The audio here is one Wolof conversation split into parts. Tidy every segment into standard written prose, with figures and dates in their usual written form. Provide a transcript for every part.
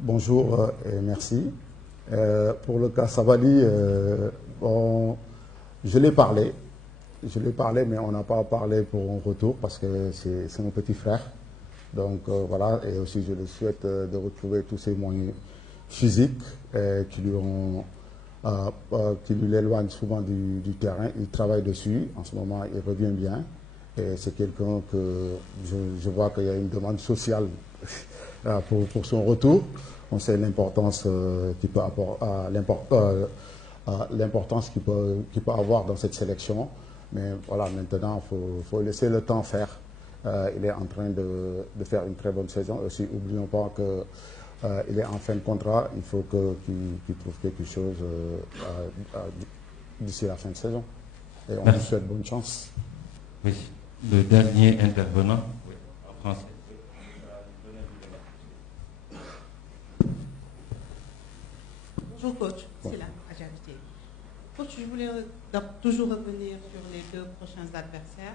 Bonjour et merci. Pour le cas Sabaly, bon, je l'ai parlé, mais on n'a pas parlé pour un retour parce que c'est mon petit frère. Donc voilà, et aussi je le souhaite de retrouver tous ses moyens physiques qui lui l'éloignent souvent du terrain. Il travaille dessus, en ce moment il revient bien. Et c'est quelqu'un que je vois qu'il y a une demande sociale pour son retour. On sait l'importance qu'il peut l'importance qu'il peut avoir dans cette sélection. Mais voilà, maintenant, il faut laisser le temps faire. Il est en train de faire une très bonne saison. Aussi, n'oublions pas qu'il est en fin de contrat. Il faut qu'il trouve quelque chose d'ici la fin de saison. Et on lui souhaite bonne chance. Oui, le dernier intervenant, oui, en français. Bonjour coach, c'est là, Adjavité. Coach, je voulais toujours revenir sur les deux prochains adversaires.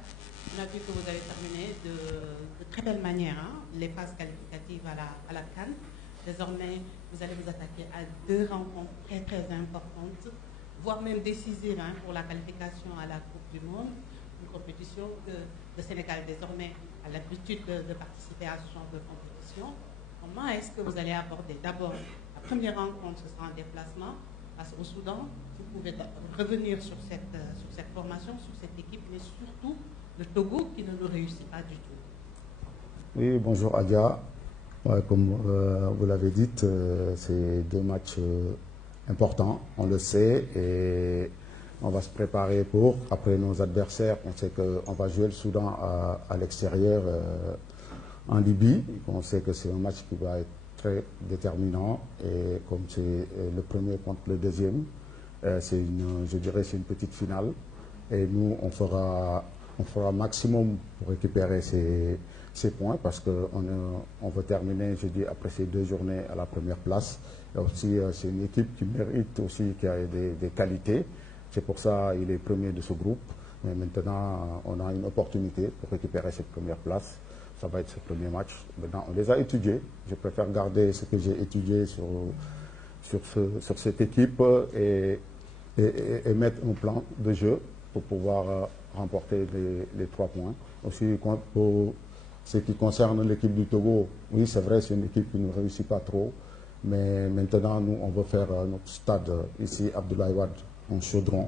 On a vu que vous avez terminé de très belle manière les phases qualificatives à la CAN. Désormais, vous allez vous attaquer à deux rencontres très très importantes, voire même décisives pour la qualification à la Coupe du Monde, une compétition que le Sénégal désormais a l'habitude de participer à ce genre de compétition. Comment est-ce que vous allez aborder d'abord la première rencontre, ce sera un déplacement face au Soudan. Vous pouvez revenir sur cette formation, sur cette équipe, mais surtout le Togo qui ne nous réussit pas du tout. Oui, bonjour Adia. Ouais, comme vous l'avez dit, c'est deux matchs importants, on le sait, et on va se préparer pour. Après nos adversaires, on sait qu'on va jouer le Soudan à l'extérieur en Libye. On sait que c'est un match qui va être très déterminant, et comme c'est le premier contre le deuxième, je dirais c'est une petite finale, et nous on fera maximum pour récupérer ces points, parce qu'on veut terminer, je dis, après ces deux journées à la première place. Et aussi c'est une équipe qui mérite aussi, qui a des qualités, c'est pour ça qu'il est premier de ce groupe. Mais maintenant on a une opportunité pour récupérer cette première place. Ça va être ce premier match. Maintenant, on les a étudiés. Je préfère garder ce que j'ai étudié sur cette équipe et mettre un plan de jeu pour pouvoir remporter les 3 points. Aussi, pour ce qui concerne l'équipe du Togo, oui, c'est vrai, c'est une équipe qui ne réussit pas trop. Mais maintenant, nous, on veut faire notre stade ici, Abdoulaye Wade, en chaudron.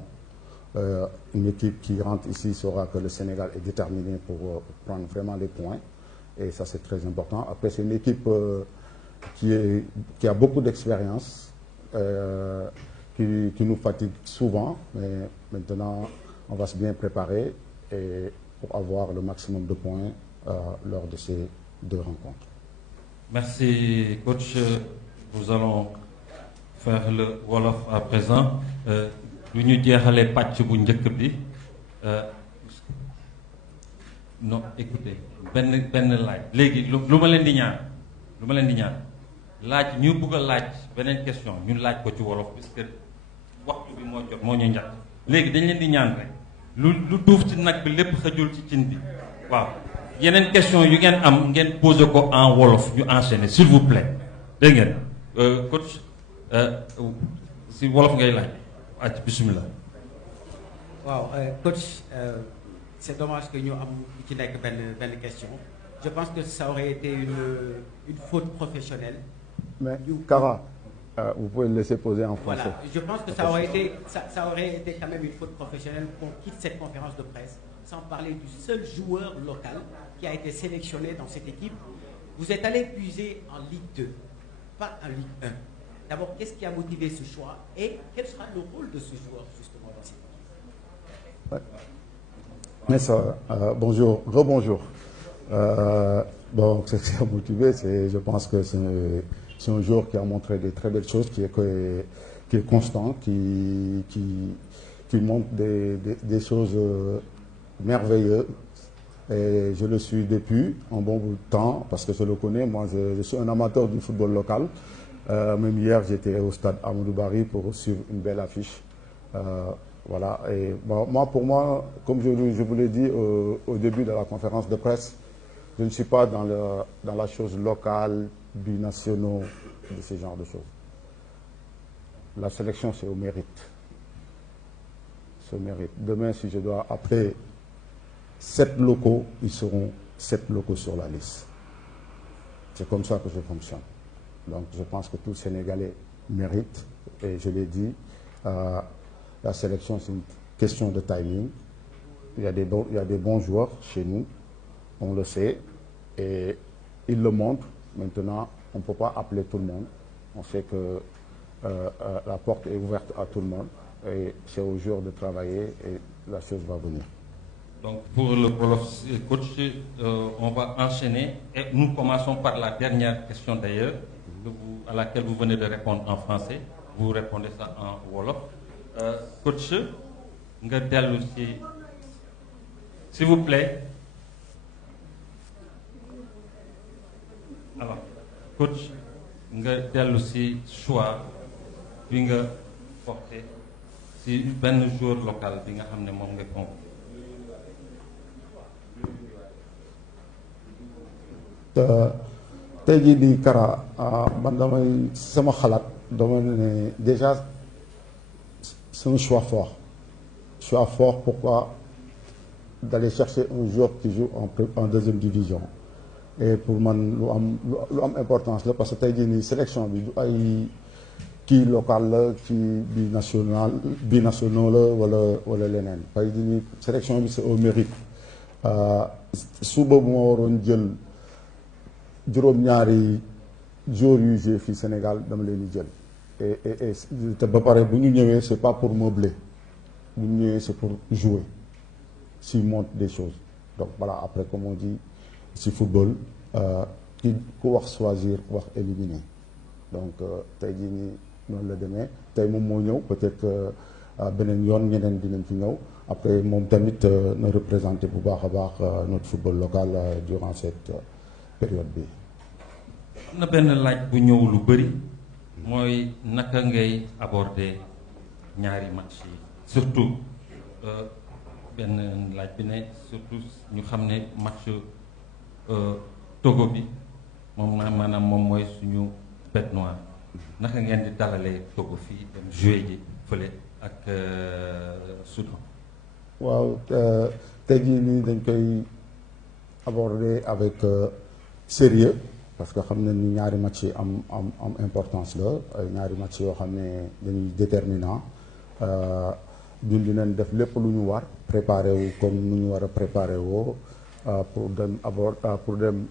Une équipe qui rentre ici saura que le Sénégal est déterminé pour prendre vraiment les points. Et ça, c'est très important. Après, c'est une équipe qui a beaucoup d'expérience, qui nous fatigue souvent. Mais maintenant, on va se bien préparer pour avoir le maximum de points lors de ces deux rencontres. Merci, coach. Nous allons faire le Wolof à présent. Nous jeexalee pàcc bu njëkk bi. Non, écoutez, benn laaj léegi lu ma leen di ñaan laaj ñu bëgg a laaj beneen question ñun laaj ko ci wolof parce que waxtu bi moo jot moo ñu njëkk léegi dañ leen di ñaan rek lu duuf ci nag bi lépp xëjul ci cin bi waaw yeneen question yu ngeen am ngeen poser ko en wolof ñu enchaîner s'il vous plaît dégg ngeen coach si wolof ngay laaj aj bismillah. Waaw coach, c'est dommage que nous ayons une question. Je pense que ça aurait été une faute professionnelle. Mais Kara, vous pouvez le laisser poser en français. Voilà, je pense que ça aurait été quand même une faute professionnelle qu'on quitte cette conférence de presse sans parler du seul joueur local qui a été sélectionné dans cette équipe. Vous êtes allé puiser en Ligue 2, pas en Ligue 1. D'abord, qu'est-ce qui a motivé ce choix et quel sera le rôle de ce joueur justement dans cette équipe? Ouais. Mais ça, bonjour, rebonjour. Bon, ce qui a motivé, je pense que c'est un joueur qui a montré de très belles choses, qui est constant, qui montre des choses merveilleuses. Et je le suis depuis un bon bout de temps, parce que je le connais. Moi, je suis un amateur du football local. Même hier, j'étais au stade Amadou Barry pour suivre une belle affiche. Voilà, et bon, pour moi, comme je vous l'ai dit au début de la conférence de presse, je ne suis pas dans la chose locale, binationaux. de ce genre de choses. La sélection, c'est au mérite. C'est au mérite. Demain, si je dois appeler 7 locaux, ils seront 7 locaux sur la liste. C'est comme ça que je fonctionne. Donc, je pense que tout Sénégalais mérite. Et je l'ai dit, la sélection, c'est une question de timing. Il y a des bons joueurs chez nous, on le sait, et ils le montrent. Maintenant, on ne peut pas appeler tout le monde. On sait que la porte est ouverte à tout le monde, et c'est aux joueurs de travailler, et la chose va venir. Donc, pour le Wolof, coach, on va enchaîner, et nous commençons par la dernière question d'ailleurs, à laquelle vous venez de répondre en français. Vous répondez ça en Wolof. Coach, nga dellu si, s'il vous plaît. Alors, coach, nga dellu si choix bi nga porté si benn joueur local bi nga xam ne moom nga convoqué. tey jii nii Kara man damay sama xalaat dama ne déjà c'est un choix fort. Choix fort, pourquoi d'aller chercher un joueur qui joue en deuxième division. Et pour man lu am importance la parce que tey jii nii sélection bi du ay kii local la kii binationaux la wala leneen. tey jii nii sélection bi c'est au mérite. suba bu ma waroon jël juróom-ñaari joueurs yu joué fii Sénégal dama leen di jël et te ba pare bu ñu ñëwee c'est pas pour meubler bu ñu ñëwee c'est pour jouer s'il montre des choses. Donc voilà, après comme on dit ci football ku wax choisir wax éliminer. Donc tey jii nii noonu la demee tey moom moo ñëw peut-être beneen yoon ñeneen dinañ fi ñëw après moom tamit na représenter bu baax a baax notre football local durant cette période bi. am na benn laaj bu ñëw lu bëri mooy naka ngay aborder ñaari match yi surtout benn laaj bi ne surtout ñu xam ne match Togo bi moom maanaam moom mooy suñu bête noire naka ngeen di dalalee Togo fii dem jouer ji fële ak Soudan. waaw tey jii nii dañ koy aborder avec sérieux parce que xam nañ ni ñaari match yi am importance la ay ñaari match yoo xam ne dañuy déterminant ñun dinañ def lépp lu ñu war préparer wu comme nu ñu war a préparer woo pour dem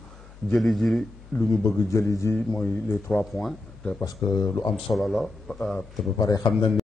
jëli ji lu ñu bëgg jëli ji mooy les 3 points te parce que lu am solo la te ba pare xam nañ